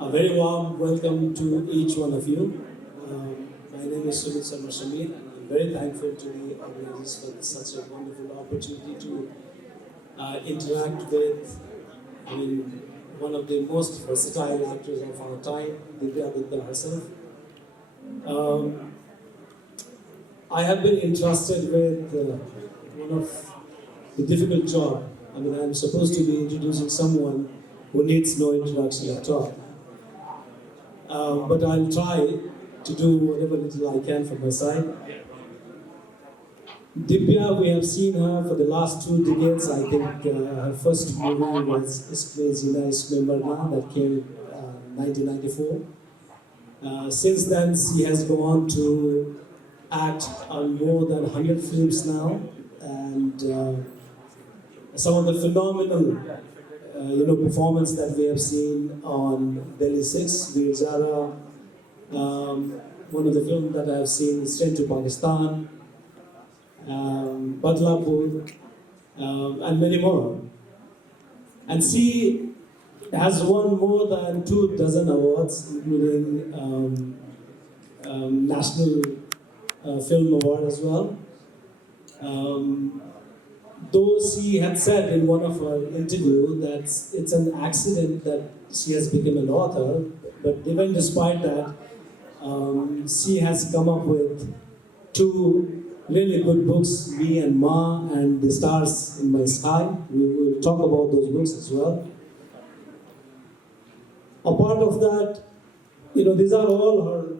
A very warm welcome to each one of you. My name is Sumit Sharma Shamir, and I'm very thankful to the organizers for such a wonderful opportunity to interact with, one of the most versatile actors of our time, Divya Dutta herself. Um, I have been entrusted with one of the difficult job. I'm supposed to be introducing someone who needs no introduction at all. But I'll try to do whatever little I can from my side. Divya, we have seen her for the last 2 decades. I think her first movie was Iske Zina Isme Marna that came 1994. Since then, she has gone on to act on more than 100 films now, and some of the phenomenal performance that we have seen on Delhi 6, Veer Zara, one of the films that I have seen is Train to Pakistan, Badlapur, and many more. And she has won more than 24 awards, including National Film Award as well. Though she had said in one of her interviews that it's an accident that she has become an author, but even despite that, she has come up with 2 really good books, Me and Ma and The Stars in My Sky. We will talk about those books as well. A part of that, these are all her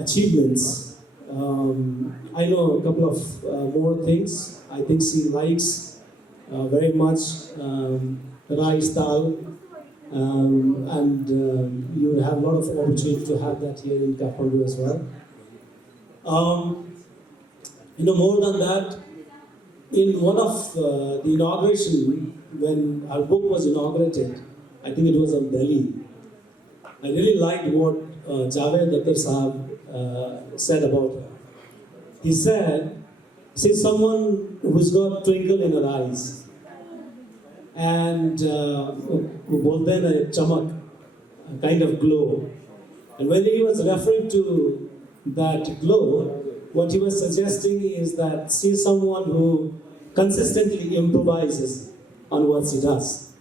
achievements. I know a couple of more things. I think she likes very much rice dal, and you will have a lot of opportunity to have that here in Kathmandu as well. More than that, in one of the inauguration, when our book was inaugurated, I think it was in Delhi, I really liked what Javed Akhtar Sahab said about her. He said, she's someone who's got twinkle in her eyes. And वो बोलते हैं ना चमक, a kind of glow. And when he was referring to that glow, what he was suggesting is that she's someone who consistently improvises on what she does.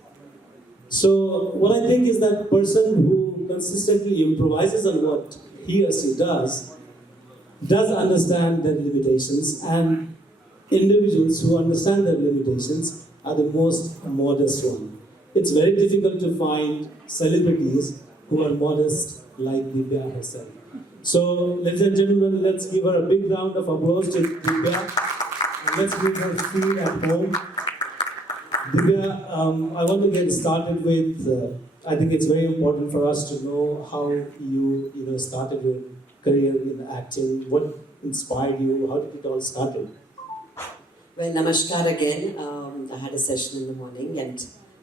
So what I think is that person who consistently improvises on what he or she does understand their limitations, and individuals who understand their limitations are the most modest one. It's very difficult to find celebrities who are modest like Divya herself. So, ladies and gentlemen, let's give her a big round of applause to Divya. And let's give her feel at home. Divya, I want to get started with, I think it's very important for us to know how you started your career in acting. What inspired you? How did it all started? Well, namaskar again. I had a session in the morning and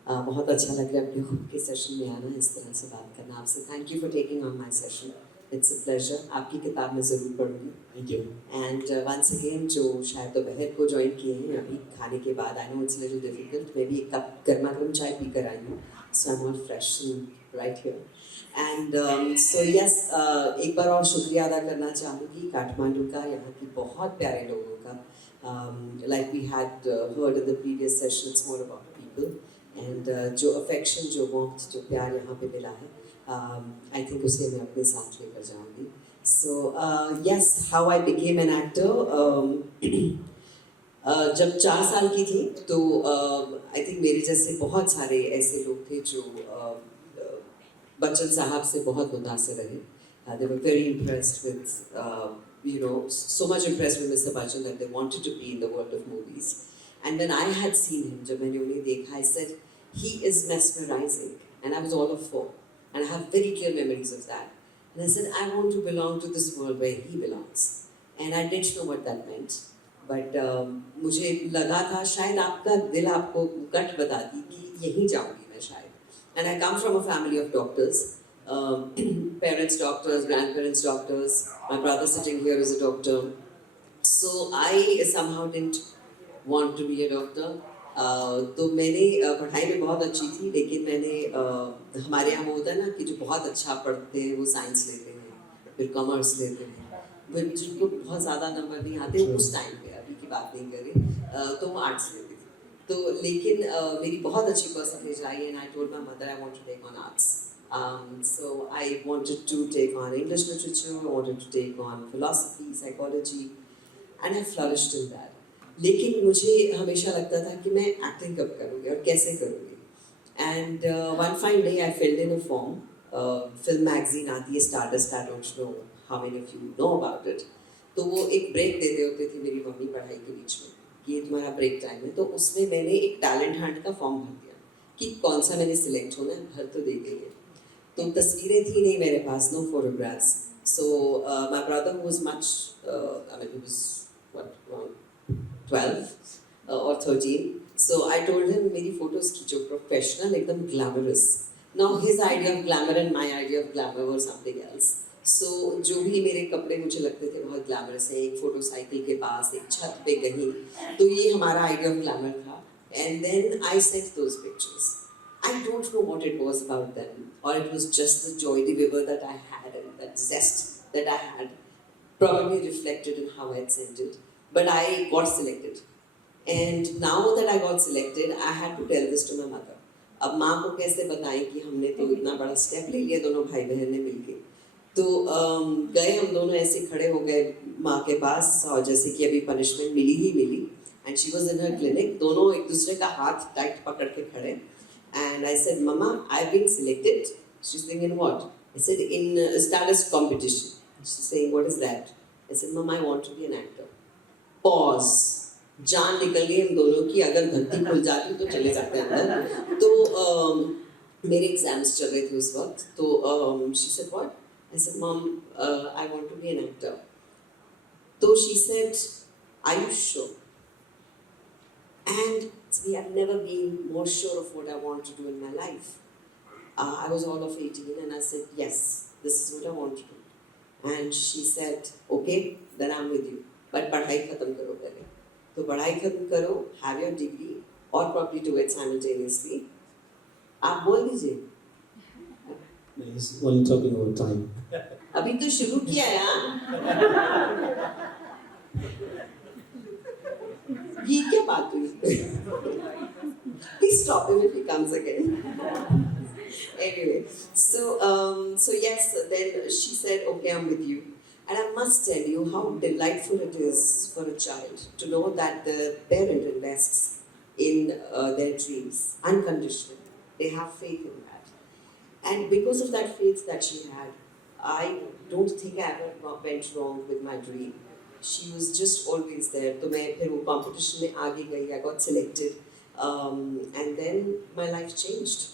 बहुत अच्छा लग रहा है अपने खुद के session में आना, इस तरह से बात करना आपसे. Thank you for taking on my session. It's a pleasure. आपकी किताब में ज़रूर पढ़ूँगी. Thank you. And once again, जो शायद दोपहर को ज्वाइन किए हैं अभी खाने के बाद, I know it's a little difficult. मैं भी एक कप गर्मा गर्म चाय पी कर आई हूँ. So I'm all fresh and right here. And so yes, एक बार और शुक्रिया अदा करना चाहूँगी काठमांडू का, यहाँ की बहुत प्यारे लोगों का. Like we had heard in the previous session, it's more about people. And जो affection, जो warmth, जो प्यार यहाँ पे मिला है, I think उसे मैं अपने साथ लेकर जाऊँगी. So yes, how I became an actor. जब 4 साल की थी तो I think मेरे जैसे बहुत सारे ऐसे लोग थे जो बच्चन साहब से बहुत मुतासिर रहे. They were very impressed with, so much impressed with Mr. Bachchan that they wanted to be in the world of movies. And when I had seen him, जब मैंने उन्हें देखा, I said, he is mesmerizing. And I was all of 4. And I have very clear memories of that. And I said, I want to belong to this world where he belongs. And I didn't know what that meant. But मुझे लगा था शायद आपका दिल आपको गट बताती कि यहीं जाऊँगी मैं शायद. And I come from a family of doctors. Parents doctors, grandparents doctors. My brother sitting here is a doctor. So I somehow didn't want to be a doctor. तो मैंने पढ़ाई में बहुत अच्छी थी, लेकिन मैंने हमारे यहाँ वो होता है ना कि जो बहुत अच्छा पढ़ते हैं वो साइंस लेते हैं, फिर कॉमर्स लेते हैं, फिर जिनको बहुत ज़्यादा नंबर नहीं आते उस टाइम पे, अभी की बात नहीं करें, तो वो आर्ट्स लेते थे। तो लेकिन मेरी बहुत अच्छी percentage I and I told my mother I want to take on arts. So I wanted to take on English literature, I wanted to take on philosophy, psychology, and I flourished in that. लेकिन मुझे हमेशा लगता था कि मैं acting कब करूँगी और कैसे करूँगी. And one fine day I filled in a form. Film magazine आती है stardust, I don't know how many of you know about it. तो वो एक ब्रेक देते होते थे मेरी मम्मी पढ़ाई के बीच में कि ये तुम्हारा ब्रेक टाइम है. तो उसमें मैंने एक टैलेंट हंट का फॉर्म भर दिया कि कौन सा मैंने सिलेक्ट होना है, भर तो दे गई है. तो तस्वीरें थी नहीं मेरे पास, no photographs. So my brother was much, I mean he was what 12 or 13. So I told him मेरी photos खींचो professional, एकदम glamorous. Now his idea of glamour and my idea of glamour were something else. So जो भी मेरे कपड़े मुझे लगते थे बहुत glamorous है, एक फोटो साइकिल के पास, एक छत पे कहीं, तो ये हमारा idea of glamour था. And then I sent those pictures. I don't know what it was about them, or it was just the joy divider that I had and that zest that I had probably reflected in how I had sent it. But I got selected. And now that I got selected, I had to tell this to my mother. अब माँ को कैसे बताएं कि हमने तो इतना बड़ा स्टेप ले लिया दोनों भाई बहन ने मिलके. तो गए हम दोनों ऐसे खड़े हो गए माँ के पास, और जैसे कि अभी पनिशमेंट मिली ही मिली. And she was in her clinic, दोनों एक दूसरे का हाथ टाइट पकड़ के खड़े. And I said mamma I been selected. She is saying in what? I said in Stardust competition. She is saying what is that? I said mamma I want to be an actor. Pause. जान निकल गई हम दोनों की, अगर धरती खुल जाती तो चले जाते अंदर. तो मेरे एग्जाम्स चल रहे थे उस वक्त. तो she said what? I said mom I want to be an actor. तो she said are you sure? And we have never been more sure of what I want to do in my life. I was all of 18 and I said yes, this is what I want to do. And she said okay, then I'm with you. But पढ़ाई खत्म करो पहले. तो पढ़ाई खत्म करो, have your degree, or probably do it simultaneously. आप बोल दीजिए. He's only talking about time. अभी तो शुरू किया यार. ये क्या बात हुई? Please stop him if he comes again. Anyway, so yes, then she said okay, I'm with you. And I must tell you how delightful it is for a child to know that the parent invests in their dreams unconditionally. They have faith in that. And because of that faith that she had, I don't think I ever went wrong with my dream. She was just always there. तो मैं फिर वो competition में आगे गई. I got selected. And then my life changed.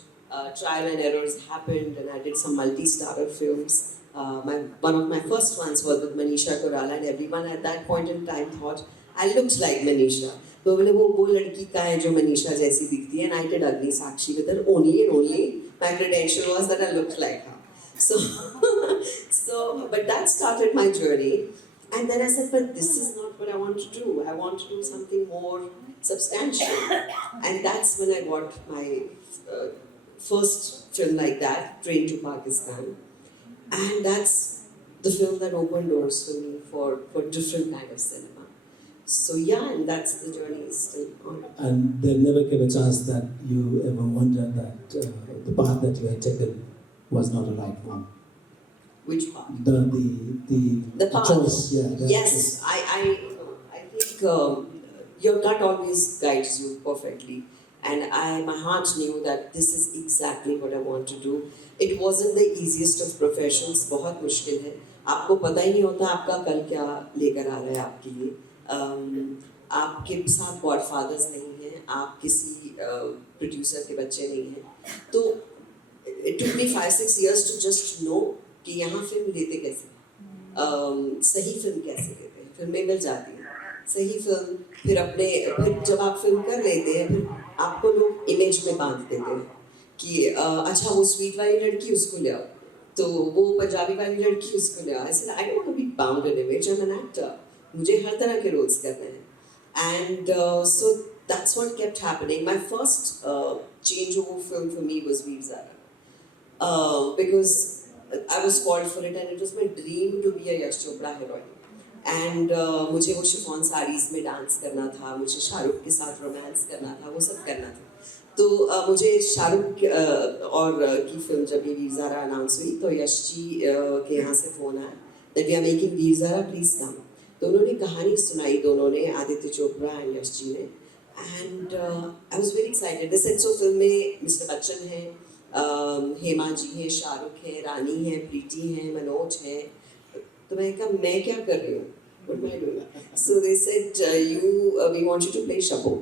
Trial and errors happened and I did some multi-starrer films. One of my first ones was with Manisha Koirala, and everyone at that point in time thought I looked like Manisha. तो बोले वो लड़की का है जो मनीषा जैसी दिखती है. And I did Agni Sakshi with her only and only my credential was that I looked like her. So but that started my journey. And then I said, but this is not what I want to do. I want to do something more substantial. And that's when I got my first film like that, Train to Pakistan. And that's the film that opened doors for me for different kind of cinema. So yeah, and that's the journey still on. And there never came a chance that you ever wondered that the path that you had taken was not a right one. Which part? The path. Choice. Yeah. Yes, I think your gut always guides you perfectly. And my heart knew that this is exactly what I want to do. It wasn't the easiest of professions. बहुत मुश्किल है. आपको पता ही नहीं होता आपका कल क्या लेकर आ रहा है आपके लिए. आपके साथ गॉडफादर्स नहीं हैं, आप किसी प्रोड्यूसर के बच्चे नहीं हैं. तो it took me 5-6 years to just know कि यहाँ फिल्म लेते कैसे, सही फिल्म कैसे लेते हैं. फिल्में मिल जाती हैं, सही फिल्म. फिर जब आप फिल्म कर लेते हैं, फिर आपको लोग इमेज में बांध देते हैं कि अच्छा वो स्वीट वाली लड़की उसको ले आओ, तो वो पंजाबी वाली लड़की उसको ले आओ. ऐसे I don't want to be bound in image. I am an actor. मुझे हर तरह के रोल्स करने हैं. And so that's what kept happening. My first changeover film for me was Veer Zara. Because I was called for it and it was my dream to be a Yash Chopra heroine. And मुझे वो chiffon saris में dance करना था, मुझे शाहरुख के साथ romance करना था, वो सब करना था. तो मुझे शाहरुख और की फिल्म जब ये वीर ज़ारा अनाउंस हुई तो यश जी के यहाँ से फ़ोन आया that we are making Veer Zaara please come. तो उन्होंने कहानी सुनाई दोनों ने, आदित्य चोपड़ा एंड यश जी ने. And I was very excited. The sets of film में मिस्टर बच्चन हैं, हेमा जी हैं, शाहरुख हैं, रानी हैं, प्रीति हैं, मनोज हैं. तो मैं कहा मैं क्या कर रही हूँ, what am I doing? So they said we want you to play Shabo,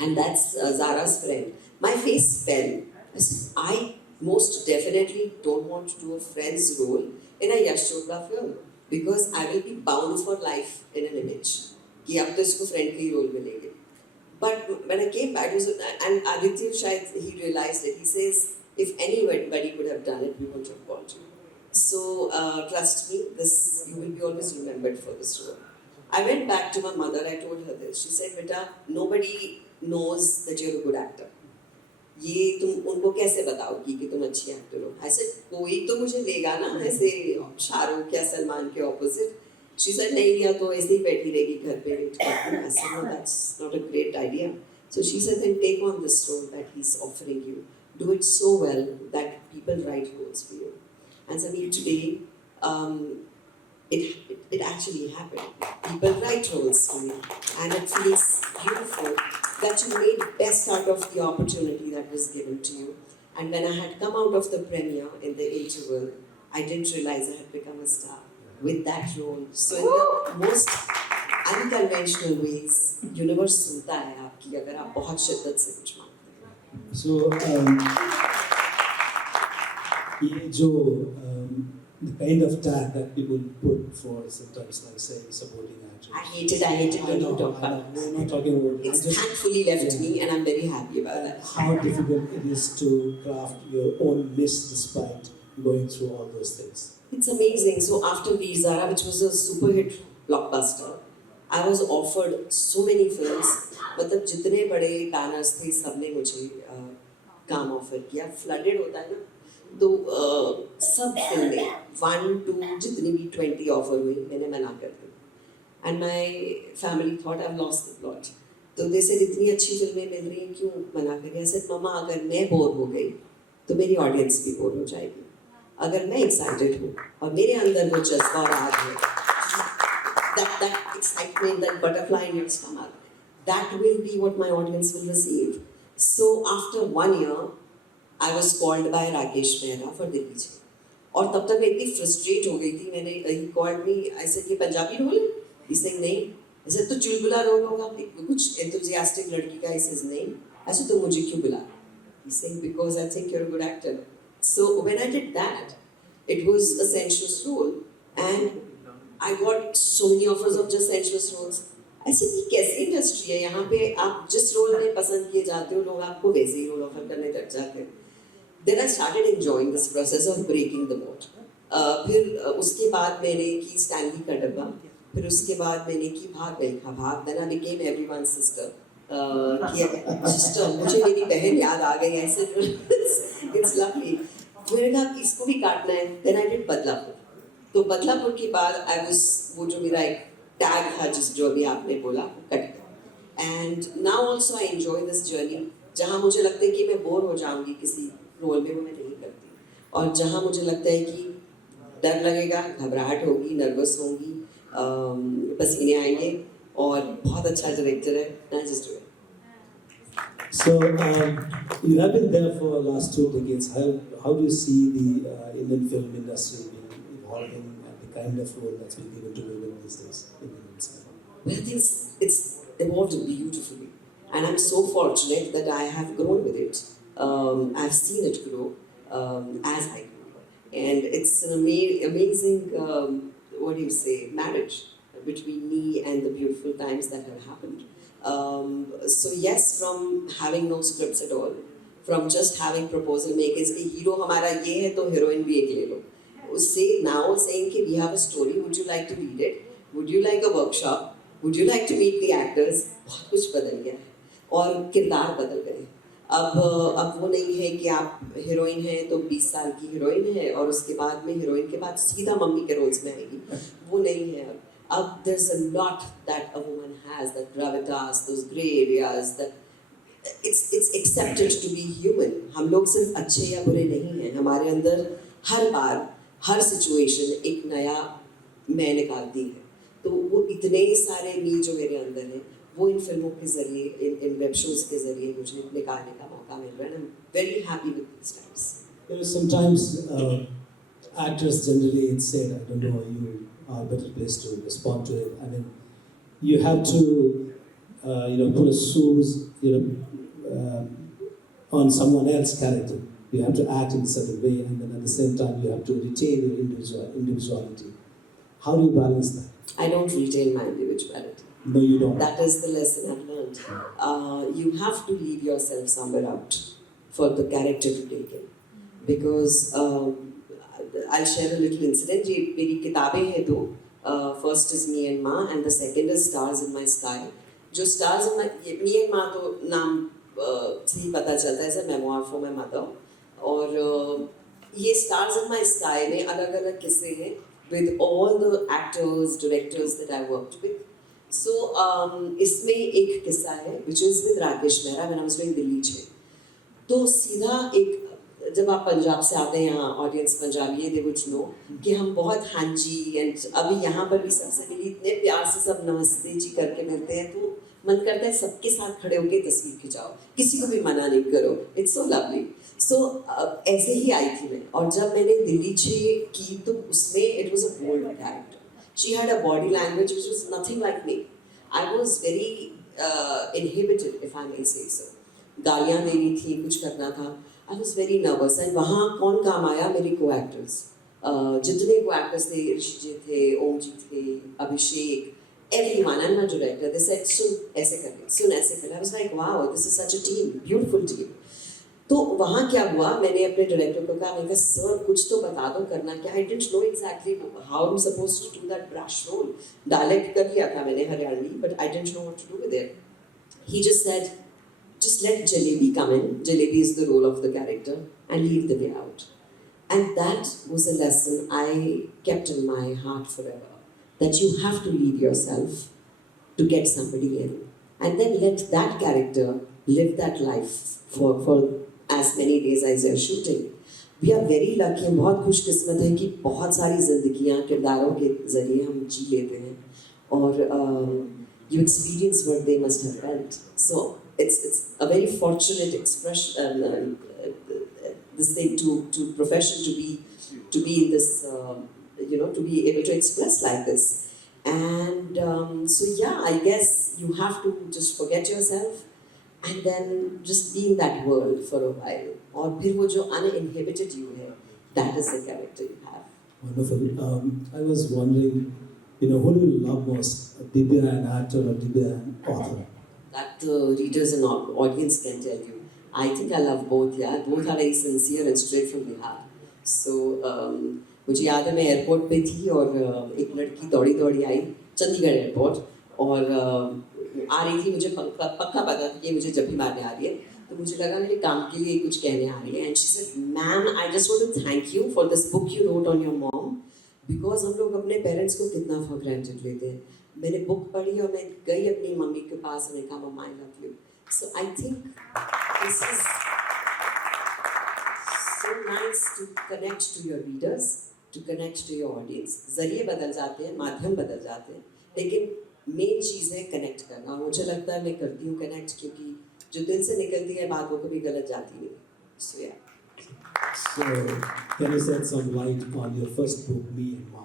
and that's Zara's friend. My face fell. I said, I most definitely don't want to do a friend's role in a Yash Chopra film because I will be bound for life in an image कि अब तो इसको friend के ही role मिलेंगे. But when I came back, and Aditya शायद he realized it. He says, if anybody could have done it, we would have called you. So trust me, you will be always remembered for this role. I went back to my mother. I told her this. She said, "Beta, nobody knows that you're a good actor. ये तुम उनको कैसे बताओगी कि तुम अच्छी actor हो?" I said, कोई तो मुझे लेगा ना ऐसे शाहरुख या सलमान के opposite. She said, नहीं लिया तो ऐसे ही बैठी रहेगी घर पे वेट करती. I said, no, that's not a great idea. So she said, then take on this role that he's offering you. Do it so well that people write roles for you. And Samir, today, it actually happened. People write roles for me, and it feels beautiful that you made best out of the opportunity that was given to you. And when I had come out of the premiere in the interval, I didn't realize I had become a star with that role. So in the most unconventional ways, universe सुनता है आपकी अगर आप बहुत शिद्दत से कुछ मांगते हैं. So ये जो the kind of tag that people put for sometimes like saying supporting actors. I hate it when you talk about it. We're not talking about it. It's thankfully left me and I'm very happy about that. How difficult it is to craft your own list despite going through all those things. It's amazing. So after Veer Zara, which was a super hit blockbuster, I was offered so many films. मतलब जितने बड़े banners थे सबने मुझे काम offer किया. Flooded होता है ना, तो सब फिल्में 1 2 जितनी भी 20 ऑफर हुई मैंने मना कर दी. And my family thought I have lost the plot. तो दे सेड इतनी अच्छी फिल्में मिल रही हैं क्यों मना कर. आई सेड मम्मा अगर मैं बोर हो गई तो मेरी ऑडियंस भी बोर हो जाएगी. अगर मैं एक्साइटेड हूँ और मेरे अंदर वो जज्बा और आग है, that excitement, that butterfly in your stomach, that will be what my audience will receive. So after 1 year I was called by Rakesh Mehra for Delhi से. और तब तक मैं इतनी फ्रस्ट्रेट हो गई थी. मैंने he called me. I said ये पंजाबी रोल है? He said नहीं. I said तो चुलबुला रोल होगा कुछ enthusiastic लड़की का. He says नहीं. I said तो मुझे क्यों बुला? He said because I think you're a good actor. So when I did that, it was a sensuous role and I got so many offers of just sensuous roles. I said ये कैसी industry है यहाँ पे आप जिस role में पसंद किए जाते हो लोग आपको वैसे ही रोल ऑफर करने लग जाते हैं. Then I started enjoying this process of breaking the mold. फिर उसके बाद मैंने की स्टैनली का डब्बा, फिर उसके बाद मैंने की भाग मिल्खा भाग. Then I became everyone's sister. Sister मुझे मेरी बहन याद आ गई ऐसे. It's lovely. फिर कहा इसको भी काटना है. Then I did Badlapur. तो बदलापुर के बाद I was वो जो मेरा एक टैग था जो अभी आपने बोला कट गया. And now also I enjoy this journey. जहाँ मुझे लगता है कि मैं बोर हो जाऊंगी किसी रोल में वो मैं नहीं करती. और जहाँ मुझे लगता है कि डर लगेगा, घबराहट होगी, नर्वस होंगी, पसीने आएंगे और बहुत अच्छा डायरेक्टर है, I just do it. So you have been there for the last 2 decades. How do you see the Indian film industry evolving and the kind of role that's been given to women these days in Indian cinema? Well, I think it's evolved beautifully, and I'm so fortunate that I have grown with it. I've seen it grow as I grew, and it's an amazing, what do you say, marriage between me and the beautiful times that have happened. So yes, from having no scripts at all, from just having proposal makers कि hero हमारा ये है तो heroine भी एक ले लो, उससे now saying कि we have a story, would you like to read it, would you like a workshop, would you like to meet the actors, बहुत कुछ बदल गया है. और किरदार बदल गए। अब वो नहीं है कि आप हीरोइन हैं तो 20 साल की हीरोइन है और उसके बाद में हीरोइन के बाद सीधा मम्मी के रोल्स में आएगी, वो नहीं है अब there's a lot that a woman has, that gravitas, those gray areas, that it's accepted to be human. हम लोग सिर्फ अच्छे या बुरे नहीं हैं, हमारे अंदर हर बार हर सिचुएशन एक नया मैं निकालती है। तो वो इतने सारे मी जो मेरे अंदर हैं वो इन फिल्मों के जरिए इन वेब शोज के जरिए मुझे निकालने का मौका मिल रहा है। I'm very happy with these times. You know, sometimes actors generally it's said, I don't know, you are better placed to respond to it. I mean, you have to, put a shoes, on someone else's character. You have to act in a certain way, and then at the same time you have to retain your individuality. How do you balance that? I don't retain my individuality. No, you don't. That is the lesson I've learned. You have to leave yourself somewhere out for the character to take in. Because I'll share a little incident. ये मेरी किताबें हैं दो. First is Me and Ma, and the second is Stars in My Sky. जो Stars in My Me and Ma तो नाम से ही पता चलता है, ऐसा memoir for my mother. और ये Stars in My Sky में अलग-अलग किस्से हैं with all the actors, directors that I worked with. So इसमें एक किस्सा है which is with Rakesh Mehra when I was doing Delhi 6. तो सीधा एक जब आप पंजाब से आते हैं, यहाँ ऑडियंस पंजाबी है, they would know कि हम बहुत हाँ जी एंड अभी यहाँ पर भी सबसे मिली इतने प्यार से सब नमस्ते जी करके मिलते हैं, तो मन करता है सबके साथ खड़े होके तस्वीर खिंचाओ, किसी को भी मना नहीं करो, इट्स सो लवली। सो ऐसे ही आई थी मैं, और जब मैंने दिल्ली 6 की तो उसमें it was a bold character. She had a body language which was nothing like me. I was very inhibited if I may say so. गालियाँ देनी थी, कुछ करना था, I was very nervous. And वहाँ कौन काम आया? मेरे को एक्टर्स, जितने को एक्टर्स थे, ऋषि जी थे, ओम जी थे, अभिषेक, everyone, and my director, they said, सुन ऐसे कर ले, सुन ऐसे कर ले। I was like, wow, this is such a team, beautiful team. तो वहाँ क्या हुआ, मैंने अपने डायरेक्टर को कहा, मैंने कहा सर कुछ तो बता दो करना क्या। I didn't know exactly how I'm supposed to do that brash role. Dialect कर लिया था मैंने Haryanvi, but I didn't know what to do with it. He just said, just let Jalebi come in. Jalebi is the role of the character, and leave the way out. And that was a lesson I kept in my heart forever. That you have to leave yourself to get somebody in, and then let that character live that life for as many days as you're shooting. We are very lucky, हम बहुत खुशकिस्मत हैं कि बहुत सारी जिंदगियाँ किरदारों के जरिए हम जी लेते हैं, और you experience what they must have felt. So it's a very fortunate expression, this thing to profession to be in this. To be able to express like this. And so yeah, I guess you have to just forget yourself and then just be in that world for a while. और फिर वो जो uninhibited you है, that is the character you have. Wonderful. I was wondering, who do you love most, Divya an actor or Divya an author? That the readers and audience can tell you. I think I love both. Yeah, both are very sincere and straight from the heart. So मुझे याद है मैं airport पे थी और एक लड़की दौड़ी दौड़ी आई चंडीगढ़ एयरपोर्ट, और आ रही थी, मुझे पक्का पता था कि मुझे जब भी मारने आ रही है, तो मुझे लगा मेरे काम के लिए कुछ कहने आ रही है। And she said, ma'am I just want to thank you for this book you wrote on your mom, because हम लोग अपने पेरेंट्स को कितना फॉर ग्रांटेड लेते हैं। मैंने बुक पढ़ी और मैं गई अपनी मम्मी के पास, मैंने कहा mamma I love you. So I think this is so nice to connect to your readers, to connect to your audience. जरिए बदल जाते हैं, माध्यम बदल जाते हैं, लेकिन मेन चीज़ है कनेक्ट करना। मुझे लगता है मैं करती हूँ कनेक्ट, क्योंकि जो दिल से निकलती है बात वो कभी गलत जाती नहीं। So yeah. So can you shed some light on your first book, Me and Ma?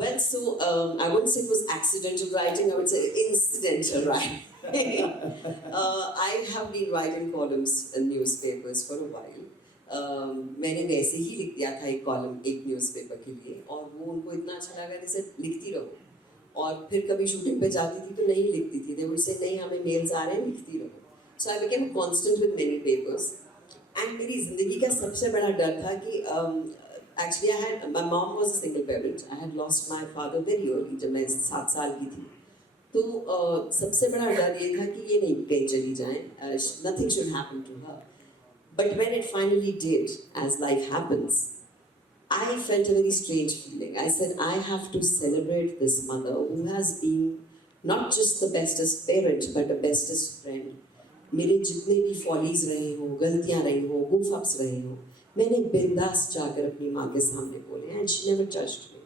Well, so I wouldn't say it was accidental writing. I would say incidental writing. I have been writing columns in newspapers for a while. मैंने वैसे ही लिख दिया था एक column एक newspaper के लिए, और वो उनको इतना अच्छा लगा, जैसे लिखती रहो। और फिर कभी शूटिंग पे जाती थी तो नहीं लिखती थी, they would say नहीं हमें मेल्स आ रहे हैं, लिखती रहो। So I became constant with many papers. And मेरी ज़िंदगी का सबसे बड़ा डर था कि actually my mom was a single parent. I had lost my father very early, जब मैं 7 साल की थी। तो सबसे बड़ा डर ये था कि ये नहीं कहीं चली जाए, nothing should happen to her. But when it finally did, as life happens, I felt a very strange feeling. I said, I have to celebrate this mother who has been not just the bestest parent, but the bestest friend. मेरे जितने भी follies रहे हो, गलतियां रही हो, goof ups रहे हो, मैंने बिंदास जाकर अपनी माँ के सामने बोले, and she never judged me.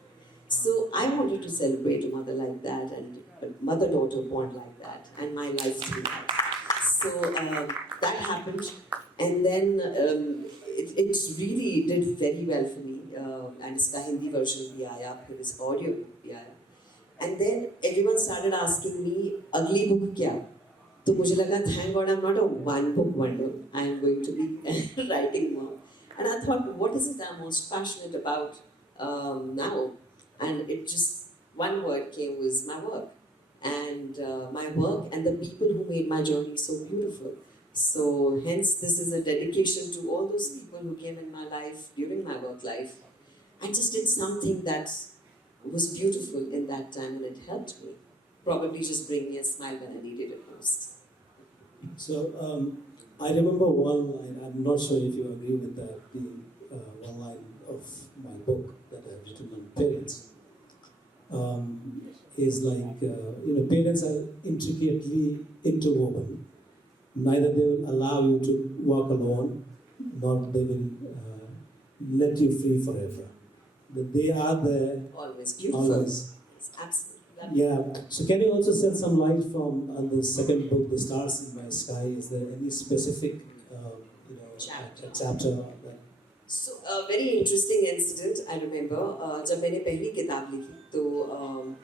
So I wanted to celebrate a mother like that and a mother-daughter bond like that, and my life through that. So that happened, and then it really did very well for me. And इसका Hindi version भी आया, फिर इसका audio भी आया. And then everyone started asking me, अगली book क्या? तो मुझे लगा, thank God I'm not a one book wonder. I am going to be writing more. And I thought, what is it I'm most passionate about now? And it just, one word came, was my work. And my work and the people who made my journey so beautiful. So hence this is a dedication to all those people who came in my life during my work life. I just did something that was beautiful in that time and it helped me. Probably just bring me a smile when I needed it most. So I remember one line, I'm not sure if you agree with that, the one line of my book that I've written on parents. Is like, parents are intricately interwoven. Neither they will allow you to walk alone, nor they will let you free forever. That they are there. Always beautiful. Always. It's absolutely. Yeah. So can you also shed some light from on the second book, The Stars in My Sky? Is there any specific, chapter that? So a very interesting incident I remember. जब मैंने पहली किताब लिखी तो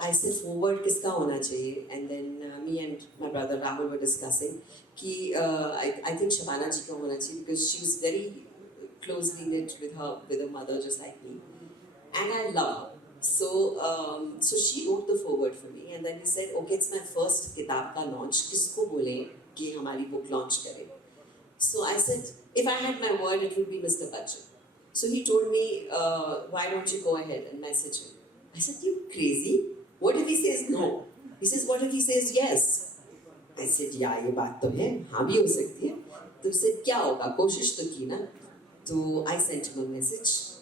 I said forward किसका होना चाहिए, and then me and my brother Rahul were discussing कि I think Shabana जी का होना चाहिए because she was very closely knit with her mother just like me, and I love her. So she wrote the forward for me, and then he said, okay, it's my first किताब का launch, किसको बोले कि हमारी book launch करे. So I said, if I had my word, it would be Mr. Bachchan. So he told me, why don't you go ahead and message him? I said, you crazy? What if he says no? He says, what if he says yes? I said, yeah, ये बात तो है, हाँ भी हो सकती है. तो he said, क्या होगा? कोशिश तो की ना. So I sent him a message.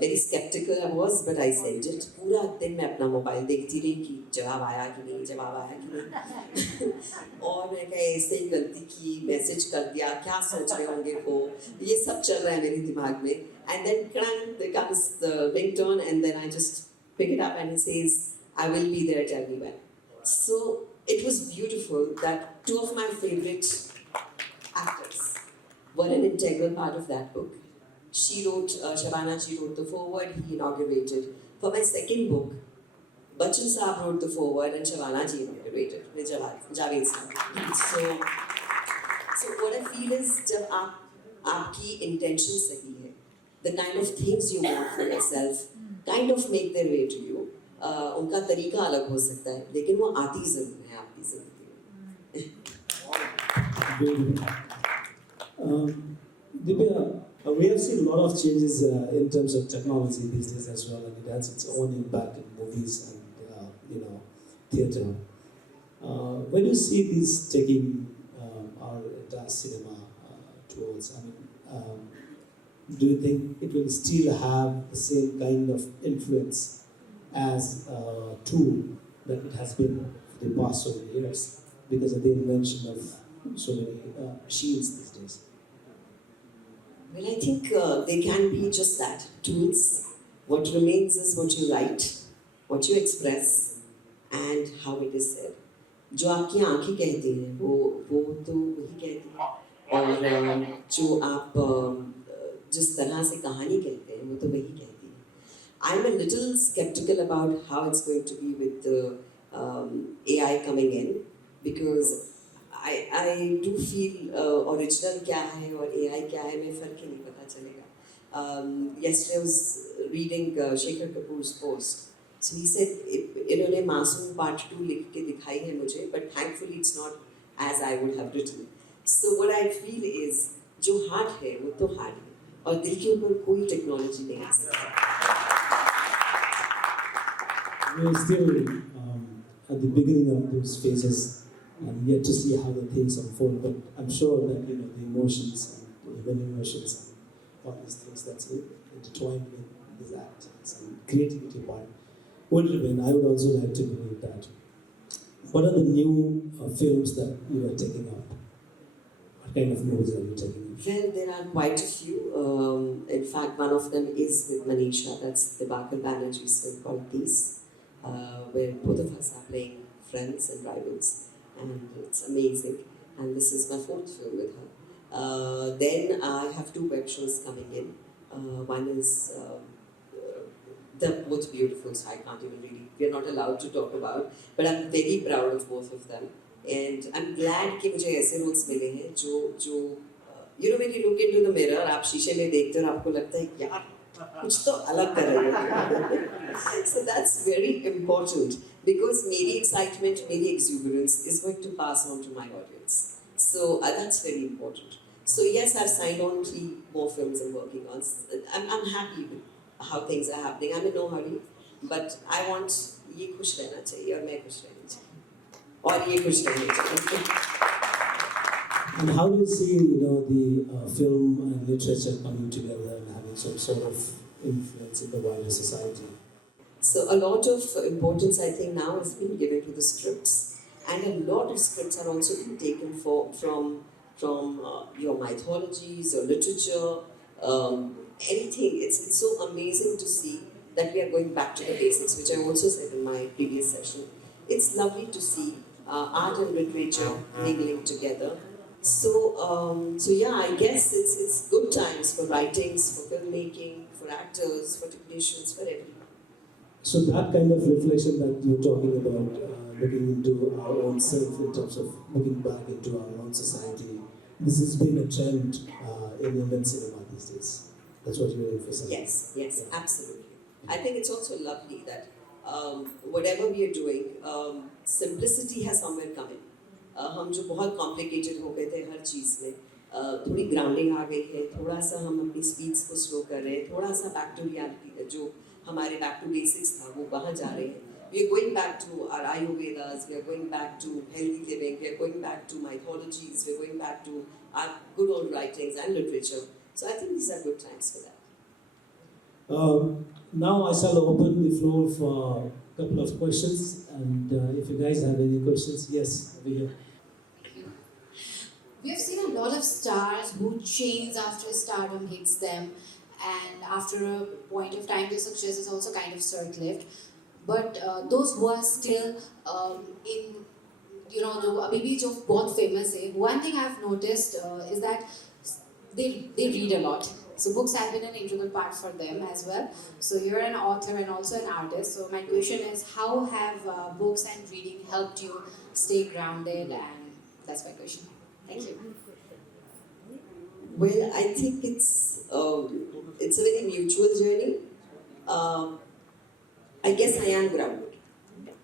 Very skeptical I was, but I sent it. पूरा दिन मैं अपना मोबाइल देखती रही कि जवाब आया कि नहीं. और मैं कहा ऐसे ही गलती की, मैसेज कर दिया, क्या सोच रहे होंगे वो, ये सब चल रहा है मेरे दिमाग में. And then there comes the ringtone, and then I just pick it up and it says, I will be there, tell me when. So it was beautiful that two of my favorite actors were an integral part of that book. She wrote, Shabana ji wrote the foreword, he inaugurated. For my second book, Bachchan Saab wrote the foreword and Shabana ji inaugurated with Javed Saab. So what I feel is, जब आपकी intention सही है, the kind of things you want for yourself kind of make their way to you. उनका तरीका अलग हो सकता है, लेकिन वो आती ज़रूर है आपकी ज़िंदगी में. Divya, we have seen a lot of changes in terms of technology these days as well, and it has its own impact in movies and theatre. When you see these taking our entire cinema towards, do you think it will still have the same kind of influence as a tool that it has been for the past so many years because of the invention of so many machines these days? Well, I think they can be just that, tools. What remains is what you write, what you express, and how it is said. जो आपकी आँखें कहती हैं, वो तो वही कहती हैं, और जो आप जिस तरह से कहानी कहते हैं, वो तो वही कहती हैं. I'm a little skeptical about how it's going to be with the AI coming in, because I do feel original क्या है और AI क्या है, मैं फर्क ही नहीं पता चलेगा. Yesterday I was reading Shekhar Kapoor's post. So he said, इन्होंने मासूम part 2 लिख के दिखाई है मुझे, but thankfully it's not as I would have written. So what I feel is, जो hard है वो तो hard है, और दिल के ऊपर कोई technology नहीं आ सकती. We still at the beginning of those phases and yet to see how the things unfold. But I'm sure that the emotions and the human emotions and all these things that's intertwined with these actors and creativity part would remain. I would also like to believe that. What are the new films that you are taking up? What kind of movies are you taking up? Well, there are quite a few. In fact, one of them is with Manisha. That's the Bakal Banerjee's film called Peace, where both of us are playing friends and rivals, and it's amazing. And this is my fourth film with her. Then I have two web shows coming in. One is they're both beautiful, so I can't even really. We're not allowed to talk about, but I'm very proud of both of them. And I'm glad कि मुझे ऐसे roles मिले हैं जो when you look into the mirror, आप शीशे में देखते हो और आपको लगता है यार कुछ तो अलग कर रही है. So that's very important because मेरी excitement, मेरी exuberance is going to pass on to my audience. So that's very important. So yes, I've signed on 3 more films I'm working on. I'm happy with how things are happening. I'm in no hurry, but I want ये खुश रहना चाहिए और मैं खुश रहना चाहिए. और ये खुश रहना चाहिए. And how do you see, the film and literature coming together and having some sort of influence in the wider society? So a lot of importance, I think, now is being given to the scripts, and a lot of scripts are also being taken from your mythologies, your literature, anything. It's so amazing to see that we are going back to the basics, which I also said in my previous session. It's lovely to see art and literature mingling together. So yeah, I guess it's good times for writings, for filmmaking, for actors, for technicians, for everyone. So that kind of reflection that you're talking about, looking into our own self in terms of looking back into our own society, this has been a trend in Indian cinema these days. That's what you're emphasizing. Yes, yeah. Absolutely. I think it's also lovely that whatever we are doing, simplicity has somewhere come in. हम जो बहुत complicated हो गए थे हर चीज़ में, थोड़ी grounding आ गई है, थोड़ा सा हम अपनी स्पीड्स को स्लो कर रहे हैं, थोड़ा सा बैक टू रियलिटी जो हमारे बैक टू बेसिक्स था वो वहाँ जा रहे हैं. We are going back to our Ayurvedas, we are going back to healthy living, we are going back to mythologies, we are going back to our good old writings and literature. So I think these are good times for that. Now I shall open the floor for a couple of questions, and if you guys have any questions, yes, over here. We have seen a lot of stars who change after stardom hits them, and after a point of time, their success is also kind of short-lived. But those who are still in, जो अभी भी जो बहुत famous है, one thing I've noticed is that they read a lot. So books have been an integral part for them as well. So you're an author and also an artist. So my question is, how have books and reading helped you stay grounded? And that's my question. Thank you. Well, I think it's a very mutual journey. I guess I am grounded,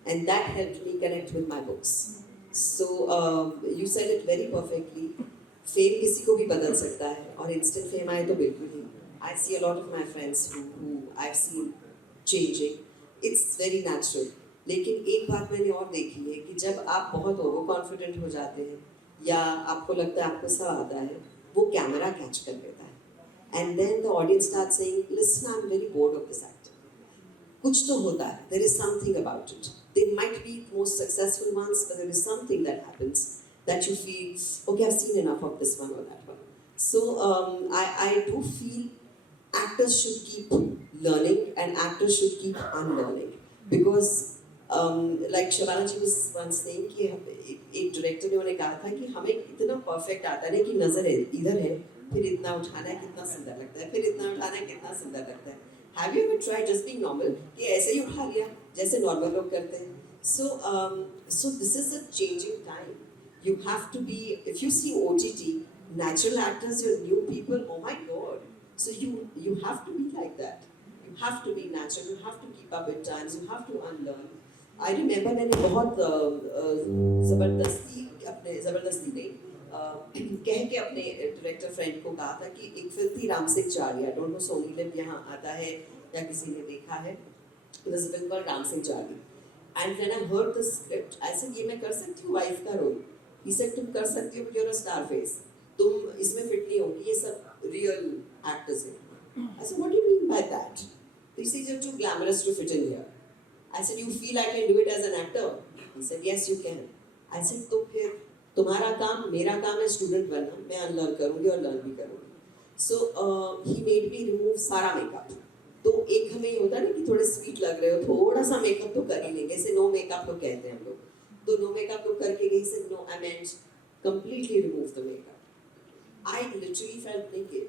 and that helped me connect with my books. So you said it very perfectly. Fame किसी को भी बदल सकता है और instant fame आए तो बिल्कुल ही. I see a lot of my friends who I've seen changing. It's very natural. लेकिन एक बात मैंने और देखी है कि जब आप बहुत ओवर कॉन्फिडेंट हो जाते हैं या आपको लगता है आपको सब आता है, वो कैमरा कैच कर लेता है. And then the audience starts saying, listen, I'm very bored of this actor. कुछ तो होता है. There is something about it. They might be the most successful ones, but there is something that happens that you feel, okay, I've seen enough of this one or that one. So I do feel actors should keep learning and actors should keep unlearning. Because like Shabana ji was once saying कि एक director ने उन्हें कहा था कि हमें इतना perfect आता है कि नज़र इधर है, फिर इतना उठाना है कितना सुंदर लगता है, फिर इतना उठाना है कितना सुंदर लगता है. Have you ever tried just being normal? कि ऐसे ही उठा लिया जैसे normal लोग करते हैं. So this is a changing time. You have to be, if you see OTT, natural actors, you're new people, oh my God. So you have to be like that. You have to be natural, you have to keep up with times, you have to unlearn. I remember मैंने बहुत ज़बरदस्ती नहीं कह के अपने director friend को कहा था कि एक फिल्म थी Ram Singh Charlie, I don't know Sony LIV यहाँ आता है या किसी ने देखा है. There's a film called Ram Singh Charlie. And when I heard the script, I said, ये मैं कर सकती हूँ वाइफ का रोल? He said, तुम कर सकती हो, but you're a star face. तुम इसमें fit नहीं होगी, ये सब real actors हैं. I said, what do you mean by that? He said, you're too glamorous to fit in here. I said, you feel I can do it as an actor? He said, yes, you can. I said, तो फिर तुम्हारा काम, मेरा काम है student बनना, मैं unlearn करूँगी और लर्न भी करूँगी. So he made me remove सारा मेकअप. तो एक हमें ये होता है ना कि थोड़े स्वीट लग रहे हो, थोड़ा सा मेकअप तो कर ही लेंगे, ऐसे नो मेकअप लोग कहते हैं हम लोग. तो नो मेकअप लोग करके गई से no I meant completely remove the makeup. I literally felt naked.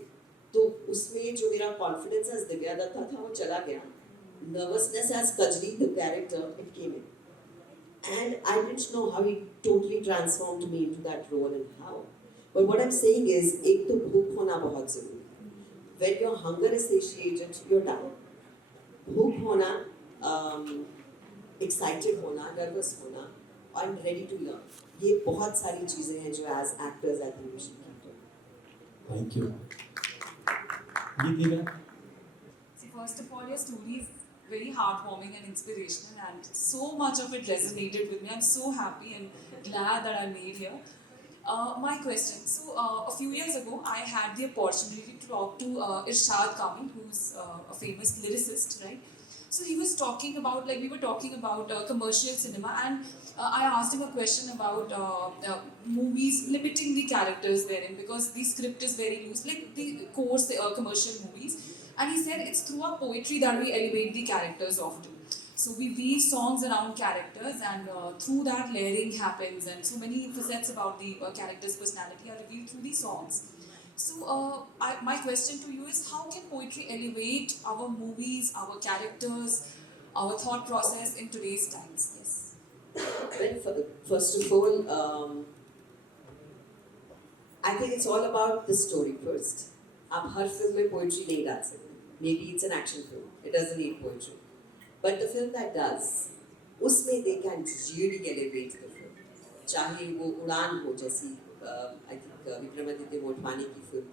तो उसमें जो मेरा कॉन्फिडेंस एज दिव्या दत्ता था वो चला गया. Nervousness as Kajri the character it came in. And I didn't know how he totally transformed me into that role and how. But what I'm saying is, एक तो भूख होना बहुत जरूरी है. When your hunger is satiated, you're done. भूख होना, excited होना, nervous होना, and ready to learn. ये बहुत सारी चीजें हैं जो as actors I think we should keep doing. Thank you. Divya? See, first of all, your story is very heartwarming and inspirational, and so much of it resonated with me. I'm so happy and glad that I made here. My question. So, a few years ago, I had the opportunity to talk to Irshad Kamil, who's a famous lyricist, right? So he was talking about, like we were talking about commercial cinema, and I asked him a question about movies limiting the characters therein, because the script is very loose, like the course commercial movies. And he said it's through our poetry that we elevate the characters often. So we weave songs around characters, and through that layering happens, and so many facets about the character's personality are revealed through the songs. So my question to you is, how can poetry elevate our movies, our characters, our thought process in today's times? Yes. Well, first of all, I think it's all about the story first. आप हर film में poetry नहीं डाल सकते. Maybe it's an action film. It doesn't need poetry. But the film that does, उसमें they can really elevate the film. चाहे वो उड़ान हो, जैसी I think विक्रमादित्य मोटवानी की फिल्म.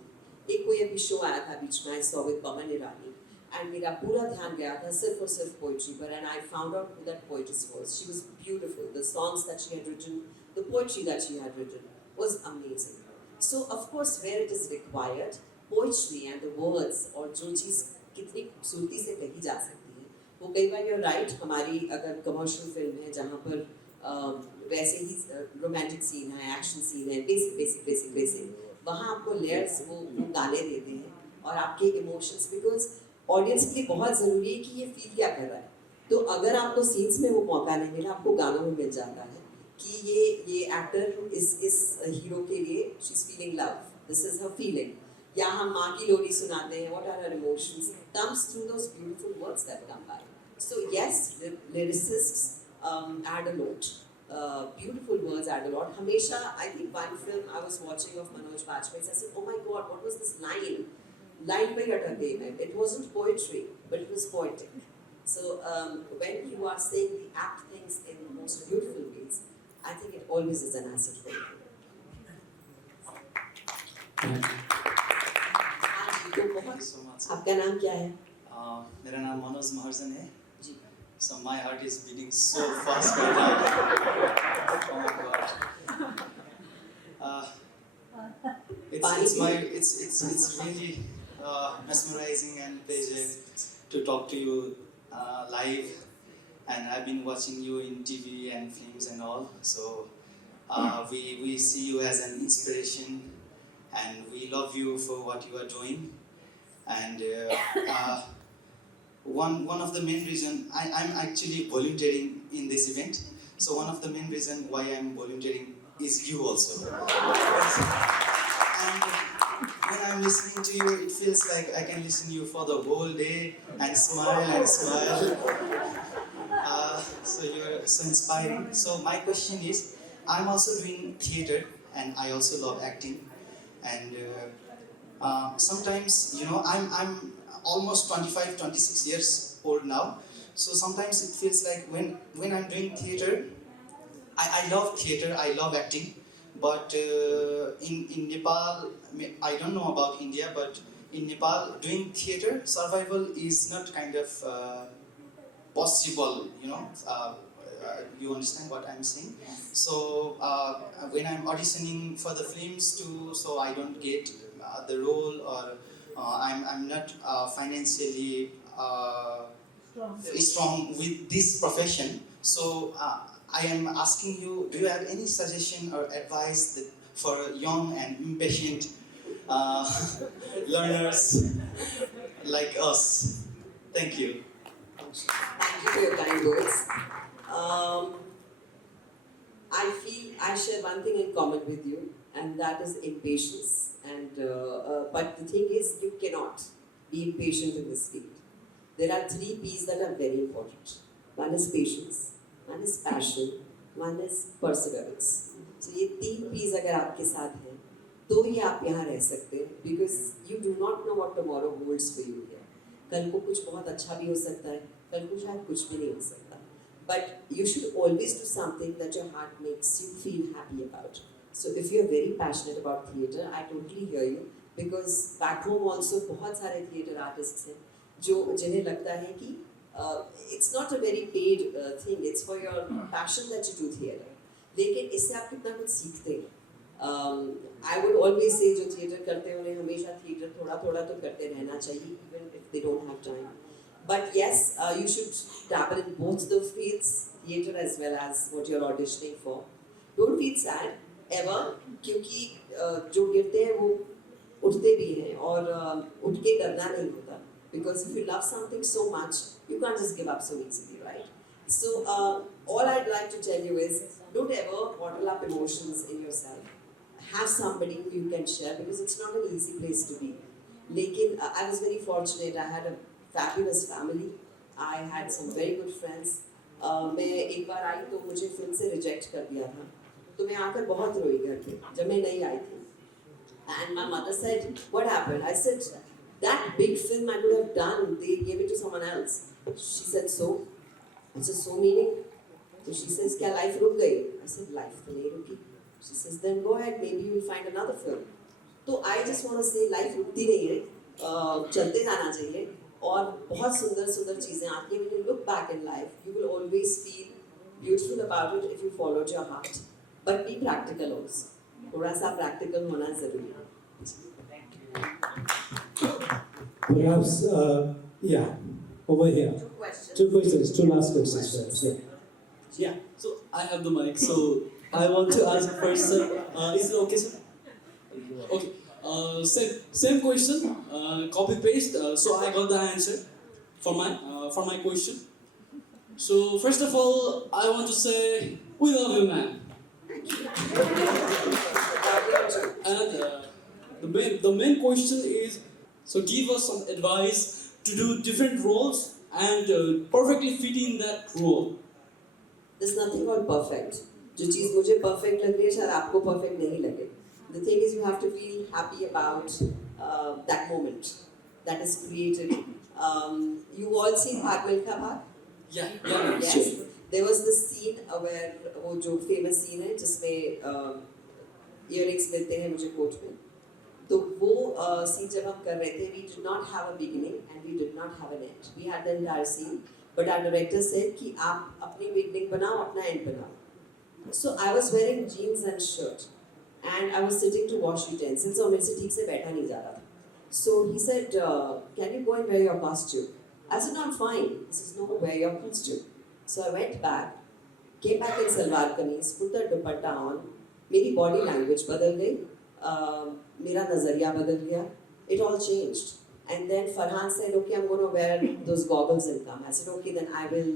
एक कोई अभी शो आया था बीच में, I saw with Pawan Irani, and मेरा पूरा ध्यान गया था सिर्फ और सिर्फ पोइट्री पर, and I found out who that poetess was. She was beautiful. The songs that she had written, the poetry that she had written was amazing. So of course, where it is required, poetry and the words और जो चीज़ कितनी खूबसूरती से कही जा सकती है, वो कई बार you're right, हमारी अगर कमर्शियल फिल्म है जहाँ पर वैसे ही रोमांटिक सीन है, एक्शन सीन है, बेसिक, वहाँ आपको लेयर्स वो गाने देते हैं और आपके इमोशंस, बिकॉज ऑडियंस के लिए बहुत ज़रूरी है कि ये फील क्या कर रहा है. तो अगर आपको सीन्स में वो मौका नहीं मिला, आपको गानों में मिल जाता है कि ये एक्टर इस हीरो के लिए she is feeling love, this is her feeling. या हम माँ की लोरी सुनाते हैं, what are her emotions, comes through those beautiful words that come by. So yes, lyricists add a lot. Beautiful words add a lot. हमेशा, I think one film I was watching of Manoj Bajpayee's, I said, oh my God, what was this line? Line पे अटक गई मैं. It wasn't poetry, but it was poetic. So when you are saying the apt things in the most beautiful ways, I think it always is an asset for you. Thank you so much. आपका नाम क्या है? मेरा नाम मनोज महर्जन है. जी. So my heart is beating so fast right now. Oh my God. It's really mesmerizing and pleasure to talk to you live, and I've been watching you in TV and films and all. So we see you as an inspiration, and we love you for what you are doing. And one of the main reason I'm actually volunteering in this event. So one of the main reason why I'm volunteering is you also. And when I'm listening to you, it feels like I can listen to you for the whole day and smile and smile. So you're so inspiring. So my question is, I'm also doing theater and I also love acting. And sometimes, you know, I'm almost 25, 26 years old now. So sometimes it feels like when I'm doing theater, I love theater, I love acting. But in Nepal, I don't know about India, but in Nepal, doing theater, survival is not kind of possible, you know. you understand what I'm saying. So when I'm auditioning for the films too, so I don't get the role, or I'm not financially strong with this profession. So I am asking you, do you have any suggestion or advice that for young and impatient uh, learners like us? Thank you. Thank you for your kind words. Um, I feel I share one thing in common with you, and that is impatience. But the thing is, you cannot be impatient in this field. There are three P's that are very important. One is patience, one is passion, one is perseverance. So ये तीन P's अगर आपके साथ हैं, तो ही आप यहाँ रह सकते हैं, because you do not know what tomorrow holds for you here. कल को कुछ बहुत अच्छा भी हो सकता है, कल को शायद कुछ भी नहीं हो सकता. But you should always do something that your heart makes you feel happy about. So if you're very passionate about theatre, I totally hear you, because back home also बहुत सारे theatre artists हैं जो जिन्हें लगता है कि it's not a very paid thing, it's for your passion that you do theatre. लेकिन इससे आप कितना कुछ सीखते हैं. I would always say जो theatre करते हैं उन्हें हमेशा theatre थोड़ा थोड़ा तो करते रहना चाहिए, even if they don't have time. But yes, you should dabble in both the fields, theatre as well as what you're auditioning for. Don't feel sad ever, क्योंकि जो गिरते हैं वो उठते भी हैं, और उठ के करना नहीं होता. Because if you love something so much, you can't just give up so easily, right? So all I'd like to tell you is, don't ever bottle up emotions in yourself. Have somebody who you can share, because it's not an easy place to be. Lekin I was very fortunate. I had a fabulous family. I had some very good friends. मैं एक बार आई तो मुझे film से reject कर दिया था, तो मैं आकर बहुत रोई घर पे जब मैं नहीं आई थी. And my mother said, "What happened?" I said, "That big film I would have done, they gave it to someone else." She said, "So?" I said, "So meaning?" So she says, "क्या life रुक गई?" I said, "Life तो नहीं रुकी." She says, "Then go ahead, maybe you'll find another film." तो I just want to say, life रुकती नहीं है, चलते जाना चाहिए, और बहुत सुंदर सुंदर चीजें आती हैं. When you look back in life, you will always feel beautiful about it if you followed your heart. But be practical also. थोड़ा सा practical होना जरूरी है. Perhaps, yeah, over here. Two questions. Two questions, two last questions. Perhaps, yeah. Yeah, so I have the mic, so I want to ask first, sir. Is it okay, sir? Okay. Same question, copy paste. So I got the answer for my question. So first of all, I want to say we love you, man. And the main question is, so give us some advice to do different roles and perfectly fit in that role. There's nothing called perfect. जो चीज़ मुझे perfect लग रही है शायद आपको perfect नहीं लगे. The thing is, you have to feel happy about that moment that is created. You all seen Bhag Milkha Bhag? Yeah. Yes. There was this scene where वो जो famous scene है जिसमें earrings मिलते हैं मुझे coat में. तो वो scene जब हम कर रहे थे, we did not have a beginning and we did not have an end. We had the entire scene, but our director said कि आप अपनी beginning बनाओ, अपना end बनाओ. So I was wearing jeans and shirt, and I was sitting to wash utensils, और मेरे से ठीक से बैठा नहीं जा रहा था. So he said, "Can you go and wear your costume?" I said, "No, I'm fine." He says, "No, wear your costume." So I went back, came back in salwar kameez, put the dupatta on. मेरी body language बदल गई, मेरा नजरिया बदल गया. It all changed. And then Farhan said, "Okay, I'm going to wear those goggles and come." I said, "Okay, then I will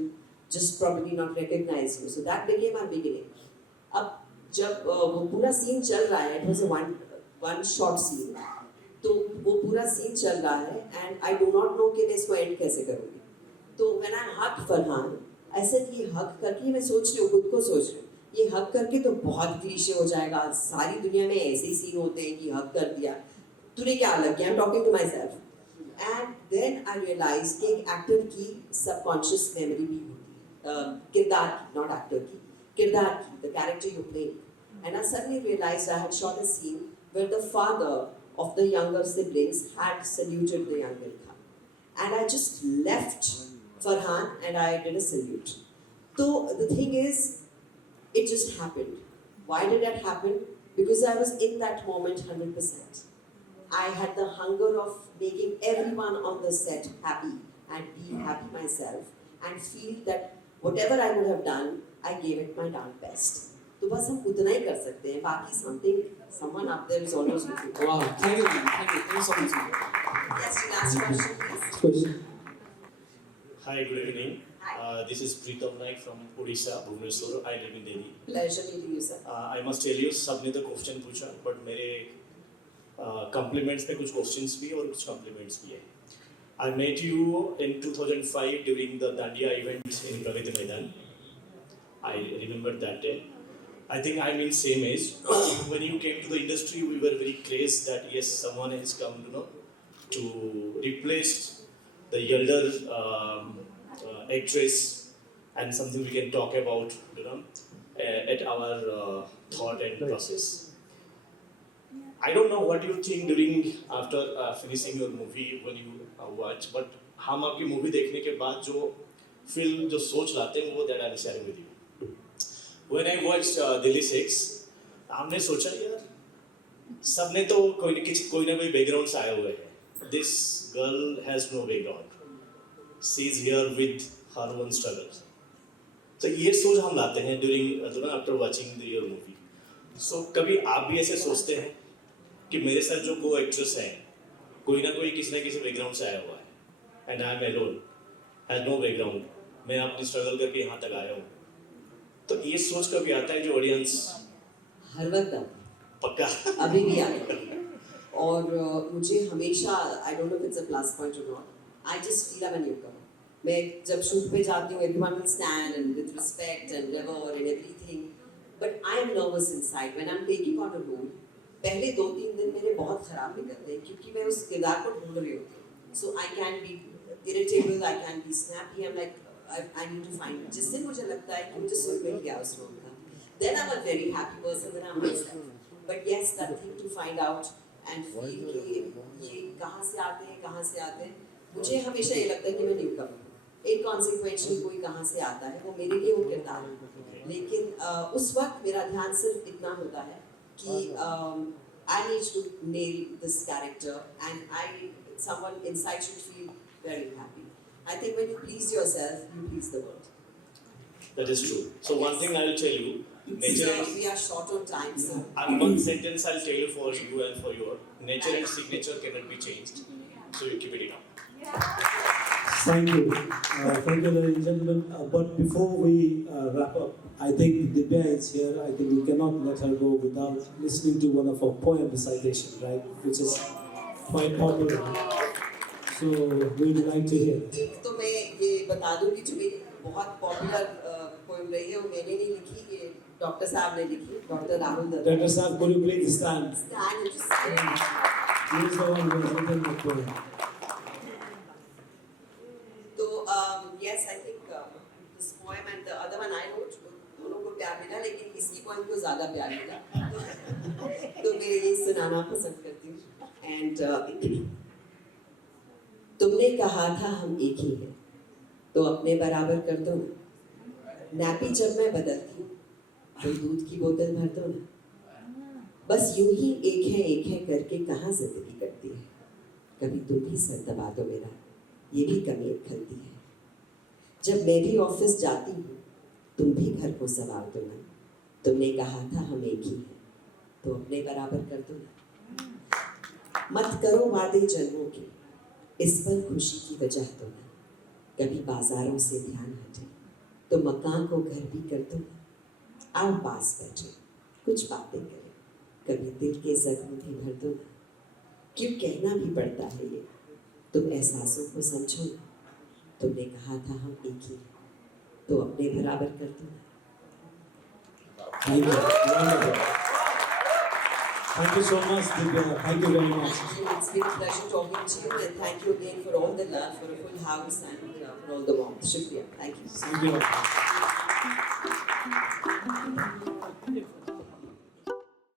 just probably not recognize you." So that became our beginning. अब जब वो पूरा scene चल रहा है, it was a one shot scene. तो वो पूरा scene चल रहा है, and I do not know कि मैं इसको end कैसे करूँगी. तो when I hugged Farhan, I said ये hug करके मैं सोच रही हूँ, खुद को सोच रही हूँ, ये hug करके तो बहुत क्लीशे हो जाएगा. सारी दुनिया में ऐसे ही scene होते हैं कि hug कर दिया. तूने क्या अलग किया? I'm talking to myself. And then I realized कि एक actor की subconscious memory भी होती है. किरदार की, not actor की. किरदार की, the character you play. And I suddenly realized I had shot a scene where the father of the younger siblings had saluted the young Milkha. And I just left Farhan and I did a salute. So the thing is, it just happened. Why did that happen? Because I was in that moment 100%. I had the hunger of making everyone on the set happy and be happy myself and feel that whatever I would have done, I gave it my darn best. तो बस हम उतना ही कर सकते हैं बाकी someone up there is always looking. Wow, thank you, man. Thank you so much. Man. Yes, last question, please. Question. Hi, good evening. Hi. This is Preetam Naik from Odisha, Bhubaneswar. I live in Delhi. Pleasure meeting you, sir. I must tell you, सबने तो question पूछा, but मेरे compliments पे कुछ questions भी और कुछ compliments भी है. I met you in 2005 during the Dandiya event in Pragati Maidan. I remember that day. I think I'm in same age. When you came to the industry, we were very crazed that yes, someone has come, to replace the elder actress, and something we can talk about, at our thought and process. I don't know what you think during after finishing your movie when you watch, but हम आपकी movie देखने के बाद जो film जो सोच लाते हैं वो that I'm sharing with you. When I watched Delhi 6, हमने सोचा यार सबने तो कोई ना कोई बैकग्राउंड से आए हुए हैं. This girl has no background. She is here with her own struggles. तो ये सोच हम लाते हैं during after watching your movie. So कभी आप भी ऐसे सोचते हैं कि मेरे साथ जो को एक्ट्रेस हैं कोई ना कोई किसी ना किसी बैकग्राउंड से आया हुआ है and I am alone has no background, मैं अपनी स्ट्रगल करके यहाँ तक आया हूँ. तो ये सोच कभी आता है जो ऑडियंस हर वक्त पक्का अभी भी आता है और मुझे हमेशा I don't know if it's a plus point or not, I just feel I am newcomer. मैं जब शूट पे जाती हूँ everyone will stand and with respect and never and everything, but I am nervous inside when I am taking on a role. पहले 2-3 दिन मेरे बहुत खराब निकलते हैं क्योंकि मैं उस किरदार को ढूंढ रही होती हूँ. So I can be irritable, I can be snappy, I am like I need to find, जिससे मुझे लगता है कि मुझे सुर मिल गया उस रोल का. Then I am a very happy person, then I am myself. But yes that thing to find out and feel कि ये कहाँ से आते हैं, मुझे हमेशा ये लगता है कि मैं न्यू कमर हूँ. एक कॉन्सिक्वेंशली कोई कहाँ से आता है वो मेरे लिए वो किरदार है. लेकिन उस वक्त मेरा ध्यान सिर्फ इतना होता है कि I need to nail this character and someone inside should feel very happy. I think when you please yourself, you please the world. That is true. So one thing I will tell you, nature So and we are short on time, so and one sentence I'll tell you for you and for your nature and signature cannot be changed. So you keep it up. Thank you. Thank you, ladies and gentlemen. But before we wrap up, I think Divya is here. I think we cannot let her go without listening to one of her poem recitation, right? Which is quite popular. So we would like to hear. एक तो मैं ये बता दूं कि जो मेरी बहुत पॉपुलर पोएम रही है वो मैंने नहीं लिखी, ये डॉक्टर साहब ने लिखी, doctor Rahul Dutta. Dr. Saab, could you please stand? Stand and just say. He is the one who has written the poem. तो yes, I think this poem and the other one I wrote, दोनों को प्यार मिला, लेकिन इसकी poem को ज़्यादा प्यार मिला. तो मैं ये सुनाना पसंद करती हूँ. And तुमने कहा था हम एक ही हैं, तो अपने बराबर कर दो ना. नैपी जब मैं बदलती हूँ, तो दूध की बोतल भर दो ना. बस यूं ही एक है करके कहाँ जिंदगी कटती है. कभी तुम भी सर दबा दो मेरा, ये भी कमी खलती है. जब मैं भी ऑफिस जाती हूँ, तुम भी घर को संभाल दो ना. तुमने कहा था हम एक ही हैं, तो अपने बराबर कर दो ना. मत करो वादे जन्मों के, इस पर खुशी की वजह दो ना. कभी बाजारों से ध्यान हटे, तो मकान को घर भी कर दो ना. आओ पास बैठे, कुछ बातें करें, कभी दिल के जख्म भी भर दो ना. क्यों कहना भी पड़ता है ये, तुम एहसासों को समझो ना. तुमने कहा था हम एक ही हैं, तो अपने बराबर कर दो ना. Thank you. Wonderful. Thank you so much, Divya. Thank you very much. Thank you. It's been a pleasure talking to you, and thank you again for all the love, for a full house, and for all the warmth. Shukriya. Thank you. Thank you.